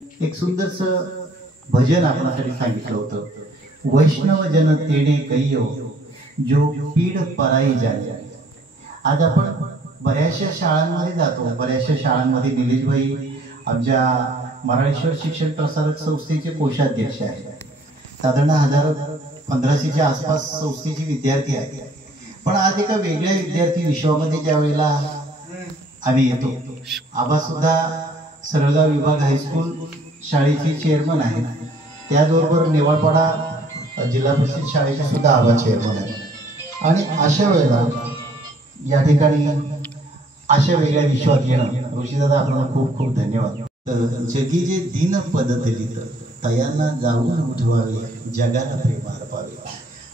एक सुंदरस भजन आपल्यासाठी सांगितलं होतं, वैष्णव जन तेणे कैयो जो पीड पराई जाणे. आज आपण बऱ्याचशा शाळांमध्ये जातो, बऱ्याचशा शाळांमध्ये निलेशभाई आमच्या मराठेश्वर शिक्षण प्रसारक संस्थेचे कोषाध्यक्ष आहेत. साधारण 1500च्या आसपास संस्थेचे विद्यार्थी आहेत. पण आज एका वेगळ्या विद्यार्थी विश्वामध्ये ज्या वेळेला आम्ही येतो, आबा सुद्धा सरळगाव विभाग हायस्कूल शाळेचे चेअरमन आहेत. त्याचबरोबर नेवाळपाडा जिल्हा परिषद शाळेचे सुद्धा आबा चेअरमन आहेत. आणि अशा वेळेला या ठिकाणी अशा वेगळ्या विश्वात येणं, ऋषीदादा आपल्याला खूप खूप धन्यवाद. जगी जे दिन पद दलित तयांना जाऊन उठवावे, जगाला प्रेम अर्पावे.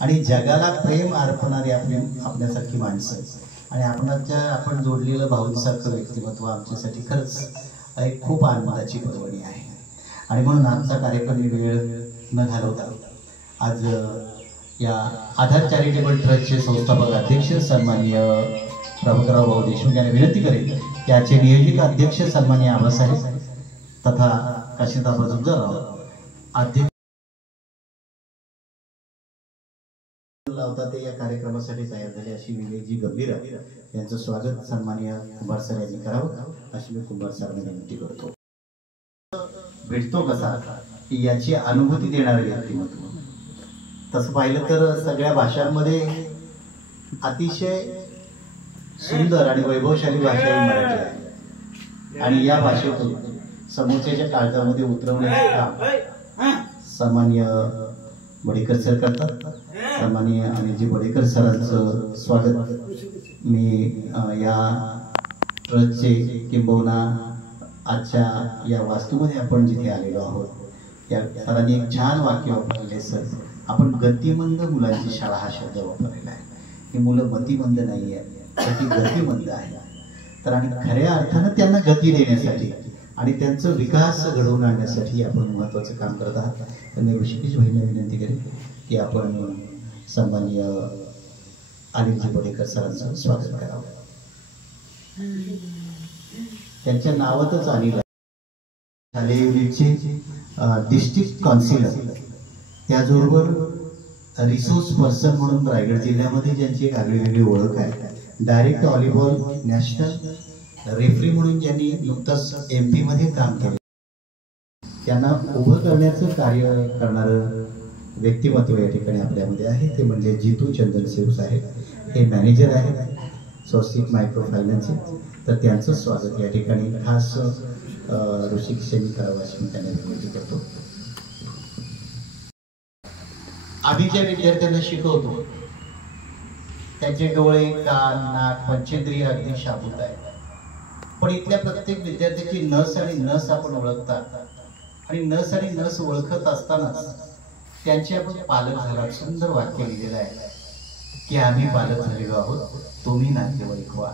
आणि जगाला प्रेम अर्पणारी आपल्यासारखी माणसं आणि आपण जोडलेलं भाऊंसारखं व्यक्तिमत्व आमच्यासाठी खरंच एक खूप आनंदाची पर्वणी आहे. आणि म्हणून आजचा कार्यक्रम वेळ न घालवता आज या आधार चॅरिटेबल ट्रस्टचे संस्थापक अध्यक्ष सन्माननीय प्रभाकरराव भाऊ देशमुख यांना विनंती करेल, याचे नियोजित अध्यक्ष सन्माननीय आबासाहेब तथा काशीदाबा जुंजाराव अध्यक्ष लावता ते या कार्यक्रमासाठी तयार झाले अशी विवेकजी गंभीर यांचं स्वागत सन्माननीय कुंभार सर यांनी करावं अशी मी कुंभार सरांना विनंती करतो. भेटतो कसा याची अनुभूती देणारे व्यक्तिमत्व. तसं पाहिलं तर सगळ्या भाषांमध्ये अतिशय सुंदर आणि वैभवशाली भाषा ही मराठी आहे. आणि या भाषेतून समोरच्याच्या काळजामध्ये उतरवण्याचे काम सन्माननीय बडेकर सर करतात. सन्माननीय अनिलजी बडेकर सरांचं स्वागत मी या ट्रस्टचे किंबहुना आजच्या या वास्तूमध्ये आपण जिथे आलेलो आहोत, त्या सरांनी एक छान वाक्य वापरले. सर, आपण गतिमंद मुलांची शाळा हा शब्द वापरलेला आहे. ही मुलं मतिमंद नाही आहे, तर ती गतिमंद आहे. तर आणि खऱ्या अर्थानं त्यांना गती देण्यासाठी आणि त्यांचा विकास घडवून आणण्यासाठी आपण महत्त्वाचं काम करत आहात. तर मी ऋषिकेश भाईंना विनंती करेन की आपण सन्माननीय अनिलजी बडेकर सरांचं स्वागत करावं. त्यांच्या नावातच अनिल आहे. डिस्ट्रिक्ट काउन्सिलर, त्याचबरोबर रिसोर्स पर्सन म्हणून रायगड जिल्ह्यामध्ये ज्यांची एक आगळीवेगळी ओळख आहे. डायरेक्ट व्हॉलीबॉल नॅशनल रेफरी म्हणून ज्यांनी नुकतंच MP मध्ये काम केले, त्यांना उभं करण्याचं कार्य करणारं व्यक्तिमत्व या ठिकाणी आपल्यामध्ये आहे. ते म्हणजे जितू चंदनसेव साहेब, हे मॅनेजर आहेत स्वस्तिक मायक्रो फायनान्सचे. तर त्यांचं स्वागत या ठिकाणी खास ऋषिकेशांनी करावं अशी मी त्यांना विनंती करतो. आम्ही ज्या विद्यार्थ्यांना शिकवतो त्यांचे डोळे, कान, नाक, पंचेंद्रिय अगदी शाबूत आहे. पण इथल्या प्रत्येक विद्यार्थ्याची नस आणि नस आपण ओळखतात. आणि नस आणि नस ओळखत असतानाच त्यांचे आपण पालक झाला. सुंदर वाक्य लिहिलेलं आहे की आम्ही पालक झालेलो आहोत, तुम्ही नातेवाईक व्हा.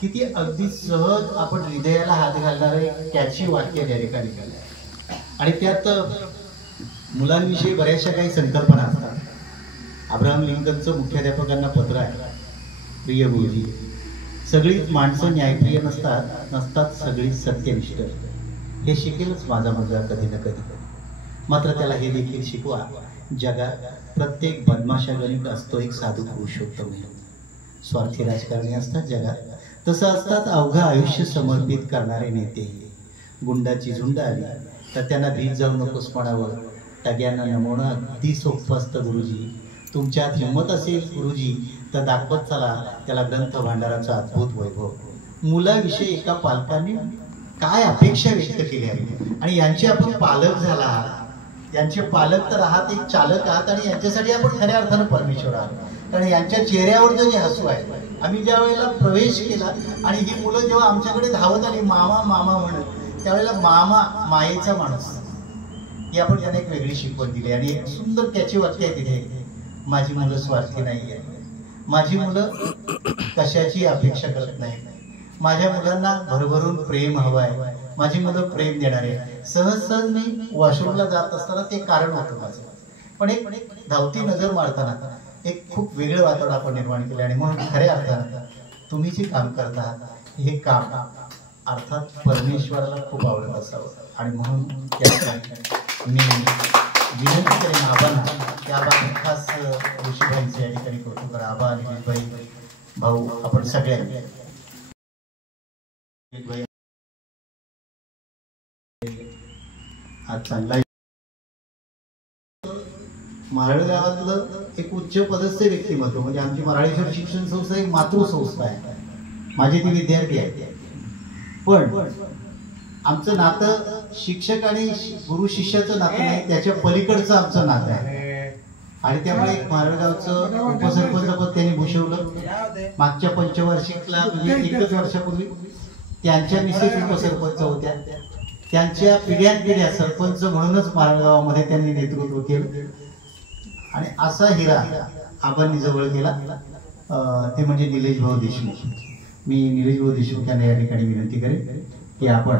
किती अगदी सहज आपण हृदयाला हात घालणारे कॅची वाक्य त्या ठिकाणी लिहिलं. आणि त्यात मुलांविषयी बऱ्याचशा काही संकल्पना असतात. अब्राहम लिंकनचं मुख्याध्यापकांना पत्र आहे, प्रिय गुरुजी, सगळीच माणसं न्यायप्रिय नसतात सगळी सत्यनिष्ठ. हे शिकेलच माझा मुलगा कधी ना कधी. मात्र त्याला हे देखील शिकवा, जगात प्रत्येक बदमाशागणिक असतो एक साधू पुरुषोत्तम. स्वार्थी राजकारणी असतात जगात, तसं असतात अवघं आयुष्य समर्पित करणारे नेते. गुंडाची झुंड आली तर त्यांना भीत जाऊ नकोस म्हणावं, टग्यांना नमवणं अगदी सोपं असतं गुरुजी. तुमच्यात हिंमत असेल गुरुजी तर दाखवत चला त्याला ग्रंथ भांडाराचं अद्भुत वैभव. मुलाविषयी एका पालकांनी काय अपेक्षा व्यक्त केली आहे आणि यांचे आपण पालक झाला आहात. यांचे पालक तर आहात, एक चालक आहात. आणि यांच्यासाठी आपण खऱ्या अर्थानं परमेश्वर आहात. कारण यांच्या चेहऱ्यावर जे हसू आहे, आम्ही ज्या वेळेला प्रवेश केला आणि ही मुलं जेव्हा आमच्याकडे धावत आली मामा मामा म्हणत, त्यावेळेला मामा मायेचा माणूस ही आपण त्यांना एक वेगळी शिकवण दिली. आणि एक सुंदर त्याची वाक्य आहे तिथे, माझी मुलं स्वार्थी नाही आहे, माझी मुलं कशाची अपेक्षा करत नाही, माझ्या मुलांना भरभरून प्रेम हवं आहे, माझी मुलं प्रेम देणारे. सहज सहज मी वॉशरूमला जात असताना ते कारण होतं माझं. पण एक धावती नजर मारताना एक खूप वेगळं वातावरण आपण निर्माण केलं. आणि म्हणून खऱ्या अर्थानं तुम्ही जे काम करता हे काम अर्थात परमेश्वराला खूप आवडत असावं आणि म्हणून त्या ठिकाणी मी विनंती करेन आबांना की आबा खास ऋषीभाईंचे या ठिकाणी कौतुक करा. आबा आणि विजयभाई भाऊ आपण सगळ्यांनी आज चांगला मारळ गावातलं एक उच्च पदस्थ व्यक्तिमत्व म्हणजे आमची मराळेश्वर शिक्षण संस्था एक मातृसंस्था आहे. माझे ती विद्यार्थी आहेत. पण आमचं नातं शिक्षक आणि गुरु शिष्याचं नातं नाही, त्याच्या पलीकडचं आमचं नातं आहे. आणि त्यामुळे एक मारळगावचं उपसरपंच पद त्यांनी भूषवलं. मागच्या पंचवार्षिकला म्हणजे एकच वर्षापूर्वी त्यांच्या मिसेस उपसरपंच होत्या. त्यांच्या पिढ्यानपिढ्या सरपंच म्हणूनच मारळगावामध्ये त्यांनी नेतृत्व केलं. आणि असा हिरा आबांनी जवळ केला ते म्हणजे निलेश भाऊ देशमुख. मी निलेश भाऊ देशमुख यांना या ठिकाणी विनंती करेन की आपण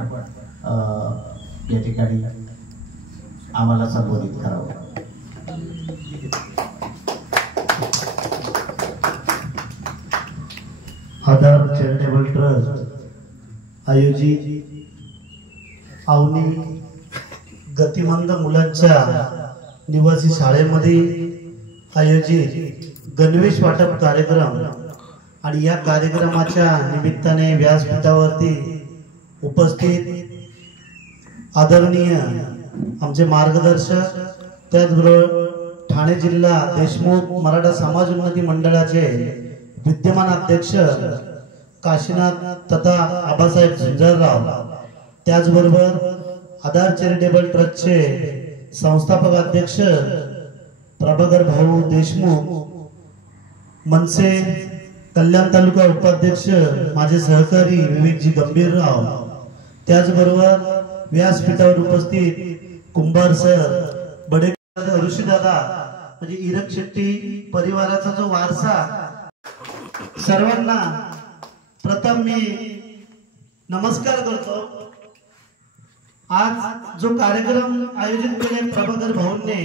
या ठिकाणी आम्हाला संबोधित करावं. आधार चॅरिटेबल ट्रस्ट आयोजित अवनी गतिमंद मुलांच्या निवासी शाळेमध्ये आयोजित गणवेश वाटप कार्यक्रम आणि या कार्यक्रमाच्या निमित्ताने व्यासपीठावरती उपस्थित आदरणीय आमचे मार्गदर्शक त्याचबरोबर ठाणे जिल्हा देशमुख मराठा समाज उन्नती मंडळाचे विद्यमान अध्यक्ष काशीनाथ तथा आबासाहेब झुंजारराव, त्याचबरोबर आधार चॅरिटेबल ट्रस्टचे संस्थापक अध्यक्ष प्रभाकर भाऊ देशमुख, मनसे कल्याण तालुका उपाध्यक्ष माझे सहकारी विवेकजी गंभीरराव, त्याचबरोबर व्यासपीठावर उपस्थित कुंभार सर, बडे ऋषीदादा म्हणजे इरक शेट्टी परिवाराचा जो वारसा, सर्वांना प्रथम मी नमस्कार करतो. आज जो कार्यक्रम आयोजित केले प्रभाकर भाऊंनी,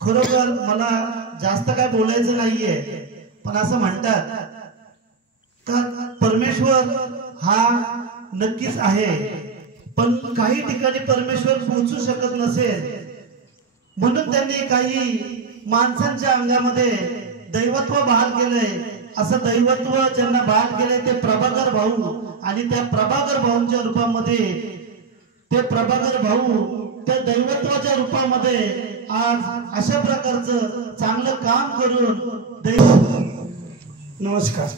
खरोखर मला जास्त काय बोलायचं नाहीये, पण असं म्हणतात का परमेश्वर हा नक्कीच आहे, पण काही ठिकाणी परमेश्वर पोहोचू शकत नसेल, म्हणून त्यांनी काही माणसांच्या अंगामध्ये दैवत्व बहाल केलंय. असं दैवत्व ज्यांना बहाल केलंय ते प्रभाकर भाऊ, आणि त्या प्रभाकर भाऊंच्या रूपामध्ये ते प्रभाकर भाऊ त्या दैवत्वाच्या रूपामध्ये आज अशा प्रकारचं चांगलं काम करून नमस्कार.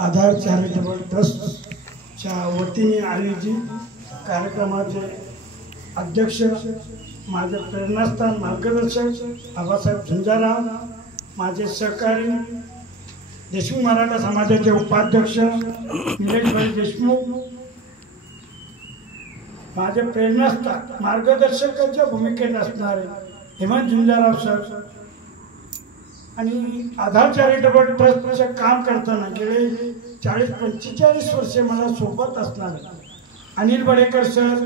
आधार चॅरिटेबल ट्रस्टच्या वतीने आयोजित कार्यक्रमाचे अध्यक्ष माझे प्रेरणास्थान मार्गदर्शक आबासाहेब झुंजारराव, माझे सहकारी देशमुख मराठा समाजाचे उपाध्यक्ष निलेशभाई देशमुख, माझे प्रेरणास्थान मार्गदर्शकाच्या भूमिकेत असणारे हेमंत झुंजारराव सर, आणि आधार चॅरिटेबल ट्रस्टचं काम करताना गेले 40-45 वर्षे मला सोबत असणारे अनिल बडेकर सर,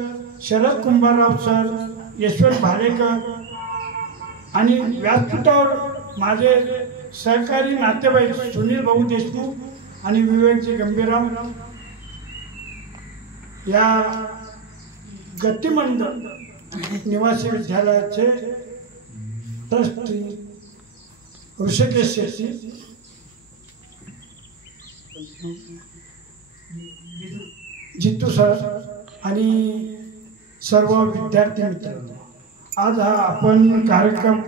शरद कुंभारराव सर, यशवंत भालेकर, आणि व्यासपीठावर माझे सहकारी नातेवाईक सुनील भाऊ देशमुख आणि विवेकजी गंभीरराव, या गतिमंद निवासी विद्यालयाचे ट्रस्टी ऋषिकेश शेट्टी, जितू सर आणि सर्व विद्यार्थी मित्रांनो, आज हा आपण कार्यक्रम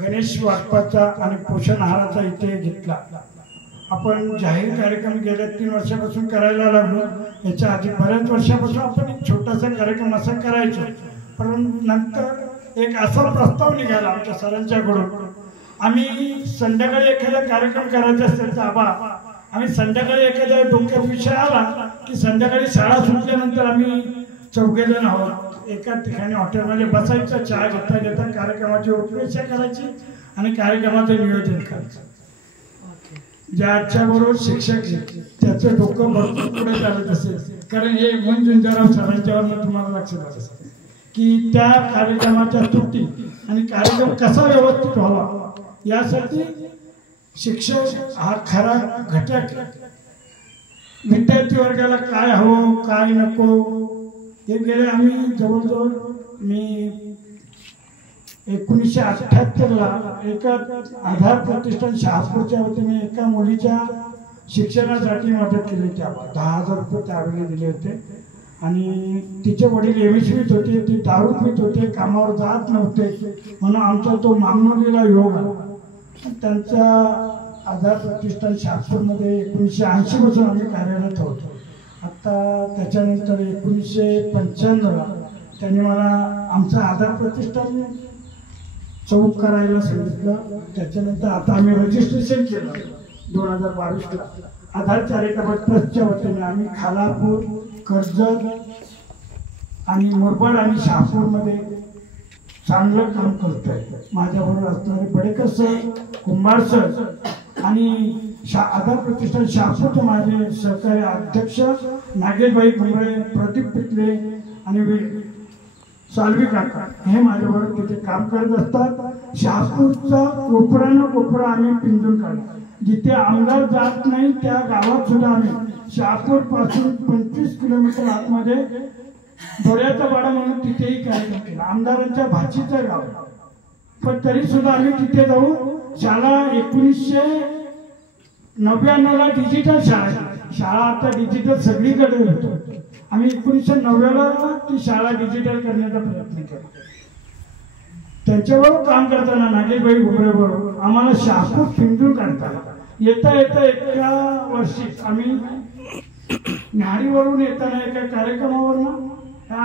गणेश वाटपाचा आणि पोषण आहाराचा इथे घेतला. आपण जाहीर कार्यक्रम गेल्या 3 वर्षापासून करायला लागलो. याच्या आधी बऱ्याच वर्षापासून आपण एक छोटासा कार्यक्रम असा करायचो, परंतु नंतर एक असा प्रस्ताव निघाला आमच्या सरांच्याकडून, आम्ही संध्याकाळी एखादा कार्यक्रम करायचा असेल तर आम्ही संध्याकाळी एखाद्या डोक्यात विषय आला की संध्याकाळी शाळा सुटल्यानंतर आम्ही 4 जण आहोत एका ठिकाणी हॉटेलमध्ये बसायचं, चहा घेता घेता कार्यक्रमाची रूपरेषा करायची आणि कार्यक्रमाचं नियोजन करायचं. ज्याच्या बरोबर शिक्षक त्याचं डोकं भरपूर पुढे चालत असेल, कारण हे हेमंत झुंजारराव सरांच्यावर तुम्हाला लक्षात असेल की त्या कार्यक्रमाच्या त्रुटी आणि कार्यक्रम कसा व्यवस्थित व्हावा यासाठी शिक्षक हा खरा घटक. विद्यार्थी वर्गाला काय हवं काय नको हे गेले आम्ही जवळजवळ मी 1978ला एका आधार प्रतिष्ठान शहापूरच्या वतीने एका मुलीच्या शिक्षणासाठी मदत केली होती. 10,000 रुपये त्यावेळी दिले होते आणि तिचे वडील एमएसवीत होते, ती दारू पित होते, कामावर जात नव्हते म्हणून आमचा तो मागणोलीला योग आला. त्यांचा आधार प्रतिष्ठान शहापूरमध्ये 1980 पासून आम्ही कार्यरत होतो. आता त्याच्यानंतर 1995ला त्यांनी मला आमचं आधार प्रतिष्ठान चौक करायला सांगितलं. त्याच्यानंतर आता आम्ही रजिस्ट्रेशन केलं 2022ला आधार चॅरिटेबल ट्रस्टच्या वतीने. आम्ही खालापूर, कर्जत आणि मुरबाड आणि शहापूरमध्ये चांगलं काम करतोय. माझ्याबरोबर असणारे बडेकर सर, कुंभार सर आणि आधार प्रतिष्ठान शहापूरचे माझे सहकारी अध्यक्ष नागेशभाई कुंभळे, प्रदीप पिटले आणि साल्वी काका हे माझ्याबरोबर तिथे काम करत असतात. शहापूरचा कोपरा आम्ही पिंजून काढला. जिथे आमदार जात नाही त्या गावात सुद्धा आम्ही शहापूर पासून 25 किलोमीटर आतमध्ये दोऱ्याचा वाडा म्हणून तिथेही कार्यक्रम केला. आमदारांच्या भाचीचं गाव, पण तरी सुद्धा आम्ही तिथे जाऊन शाळा 1999ला डिजिटल शाळा आता डिजिटल सगळीकडे होतो. आम्ही 1990ला ती शाळा डिजिटल करण्याचा प्रयत्न केला. त्यांच्याबरोबर काम करताना नागेशभाई घुमरेबरोबर आम्हाला शहापूर पिंजून काढताना येता एका वर्षी आम्ही न्याहारीवरून येताना एका कार्यक्रमावरनं त्या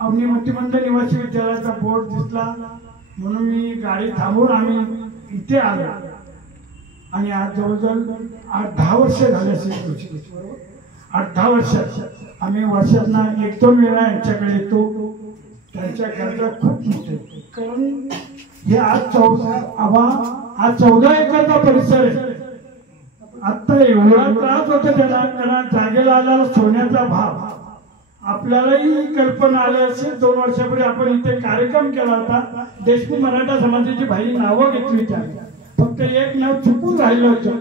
अवनी मतिमंद निवासी विद्यालयाचा बोर्ड दिसला म्हणून मी गाडी थांबवून आम्ही इथे आलो आणि आज जवळजवळ 8-10 वर्ष झाले असेल. 8-10 वर्षात आम्ही वर्षातना 1-2 वेळा यांच्याकडे येतो. त्यांच्या गरजा खूप मोठे, कारण हे आज 14 एकरचा परिसर आहे. आता एवढा त्रास होता त्याला, कारण जागेला आलेला सोन्याचा भाव आपल्यालाही कल्पना आली असेल. 2 वर्षापूर्वी आपण इथे कार्यक्रम केला होता. देशमुख मराठा समाजाची भाई नावं घेतली होती, फक्त एक नाव चुकून राहिलं होतं.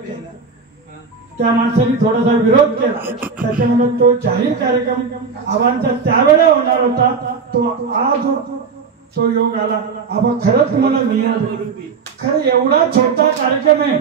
त्या माणसाने थोडासा विरोध केला, त्याच्यामुळे तो जाहीर कार्यक्रम आबांचा त्यावेळेला होणार होता. तो आज तो योग आला. आबा खरंच तुम्हाला मिळालं. खरं एवढा छोटा कार्यक्रम आहे.